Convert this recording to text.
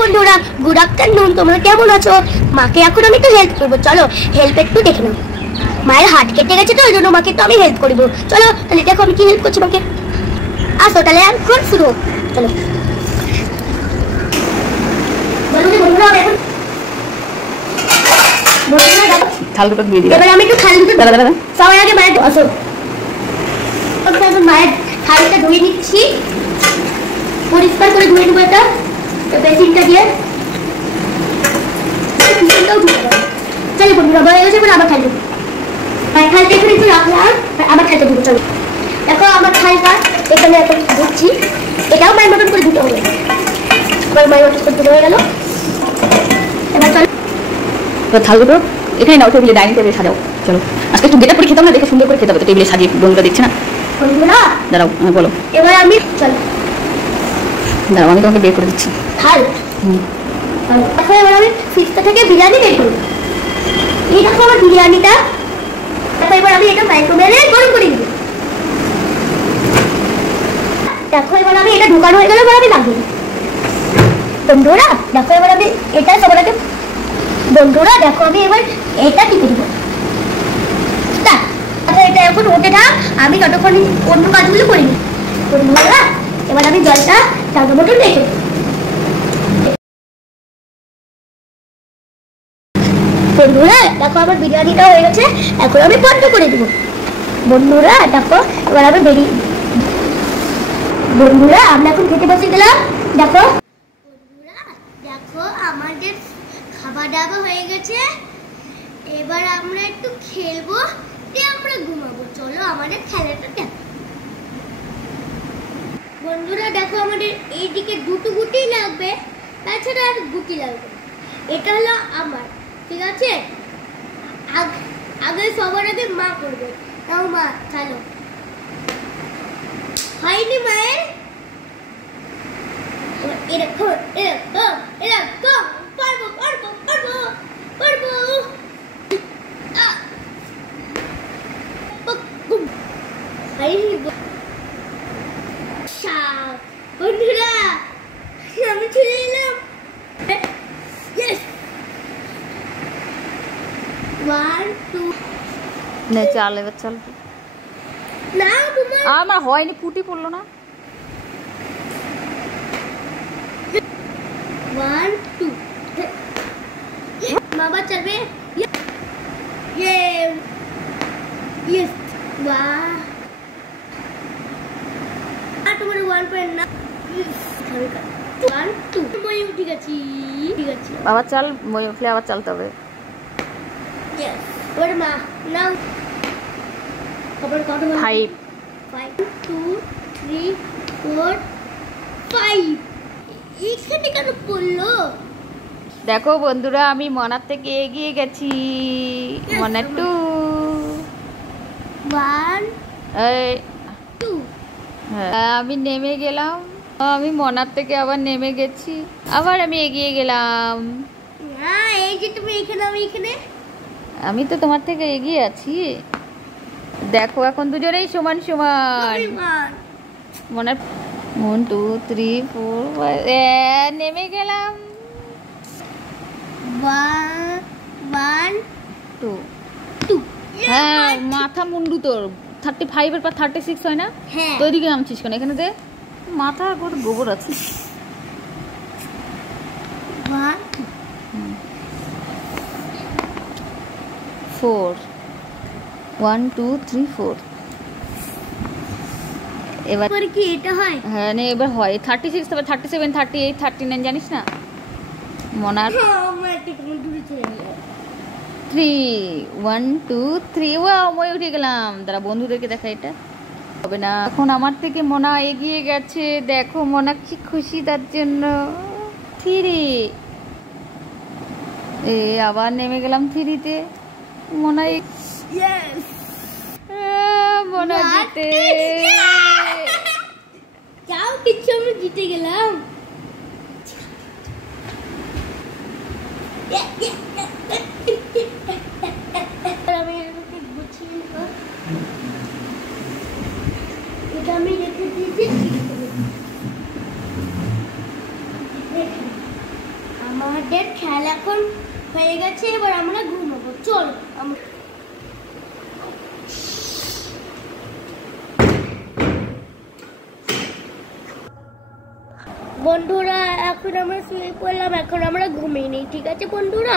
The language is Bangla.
বন্ধুরা, গুড আফটারনুন। তোমরা কেমন আছো? মাকে এখন আমি একটু হেল্প করবো, চলো হেল্প একটু দেখে নাও। মায়ের হাত কেটে গেছে তো, ওই জন্য মাকে একটু আমি হেল্প করবো। চলো তাহলে দেখো আমি কি হেল্প করছি মাকে। আসো তাহলে এখন শুরু হোক, চলো। থাল দুটো ধুয়ে দিই। এবার আমি একটু থাল দুটো দাদা দাদা সবাই আগে মায়ের আসো। মায়ের থালটা ধুয়ে নিচ্ছি, পরিষ্কার করে ধুয়ে নেবো এটা বেসিনটা দিয়ে। চলো বন্ধুরা, বয়ে গেছে এবার আবার থাল দেবো। মায়ের থালটা এখানে একটু রাখলাম, আবার থালটা ধুবো। চলো দেখো আমার থালটা এখানে এখন ধুচ্ছি, এটাও মায়ের মতন করে ধুতে হবে। এবার মায়ের মতন করে ধুতে হয়ে গেল। এবার চলো থাল দুটো এখানে নাও, টেবিলে ডাইনিং টেবিলে সাজাও। চলো আজকে একটু গেটা করে খেতাম না, দেখে সুন্দর করে খেতে হবে তো, টেবিলে সাজিয়ে বন্ধুরা দেখছে না। বন্ধুরা দাঁড়াও বলো। এবার আমি চলো দাঁড়াও আমি তোমাকে বের করে দিচ্ছি। থাল দেখো, এবার আমি ফ্রিজটা থেকে বিরিয়ানি বের করবো। এই দেখো আমার বিরিয়ানিটা। দেখো এবার আমি এটা মাইক্রোওয়েভে গরম করে দিব। দেখো এবার আমি এটা ঢোকানো হয়ে গেল, এবার আমি লাগিয়ে দিই। বন্ধুরা দেখো এবার আমি এটা সবার আগে, বন্ধুরা দেখো আমি এবার এটা টিপে দিব। এটা এখন ওঠে না, আমি ততক্ষণ অন্য কাজগুলো করি নি। বন্ধুরা এবার আমি জলটা চাঁদা মতন রেখে দেবো। বন্ধুরা দেখো আমার বিরিয়ানিটা হয়ে গেছে, এখন আমি বন্ধ করে দিব। বন্ধুরা দেখো এবার আমি বেরিয়ে, বন্ধুরা আমরা এখন খেতে বসে গেলাম। দেখো বন্ধুরা দেখো আমাদের খাওয়া দাওয়া হয়ে গেছে, এবার আমরা একটু খেলবো দিয়ে আমরা ঘুমাবো। চলো আমাদের খেলাটা দেখো। বন্ধুরা দেখো আমাদের এইদিকে দুটো গুটি লাগবে, তাছাড়া আর গুটি লাগবে। এটা হলো আমার, ঠিক আছে? আগে সবার আগে মা করবে। তাও মা চলো। হয়নি মায়ের, এরকম এরকম এরকম পারবো পারবো পারবো পারবো। বন্ধুরা আমি চলে এলাম। চাল এবার চাল না আমার হয়নি, ফুটি পড়লো না। 1 2 বাবা চলবে। ইয়েস বাহ, তোমার 1 পয়েন্ট না। 1 2 মই উঠে গেছি, ঠিক আছে আবার চাল, মই উঠলে আবার চালতে হবে। ইয়েস ওর মা নাও খবর কত? 5 1 2 3 4 5। এইখানে কেন পড়লো? দেখো বন্ধুরা আমি মনার থেকে এগিয়ে গেছি। মনা 2 1 এই 2। আমি নেমে গেলাম, আমি মনার থেকে আবার নেমে গেছি, আবার আমি এগিয়ে গেলাম। হ্যাঁ এই যে তুমি এখানে, আমি এখানে, আমি তো তোমার থেকে এগিয়ে আছি। দেখো এখন দুজনেই সমান সমান। মনার 1 2 3 4 5 নেমে গেলাম। 1 2 2। হ্যাঁ মাথা মুন্ডু তোর 35 এর পর 36 হয় না? হ্যাঁ তো ওইদিকে নামছিস কেন? এখানে দে মাথা গোট গোবর আছে। 1 4 1 2 3 4। এবার কি এটা হয়? হ্যাঁ নে এবার হয় 36, তারপর 37 38 39 জানিস না? মনার 3 1 2 3। ওয়াও মই উঠে গেলাম। দাঁড়া বন্ধুদেরকে দেখা, এটা হবে না। এখন আমার থেকে মনা এগিয়ে গেছে, দেখো মনা কি খুশি তার জন্য। 3 এ আবার নেমে গেলাম 3-তে। মনা মনা জিতে। যাও কিছু আমি জিতে গেলাম। এটা আমি রেখে দিয়েছি। আমাদের খেলা এখন হয়ে গেছে, এবার আমরা ঘুমাবো। চল বন্ধুরা, এখন আমরা শুয়ে পড়লাম, এখন আমরা ঘুমিয়ে নেই, ঠিক আছে বন্ধুরা?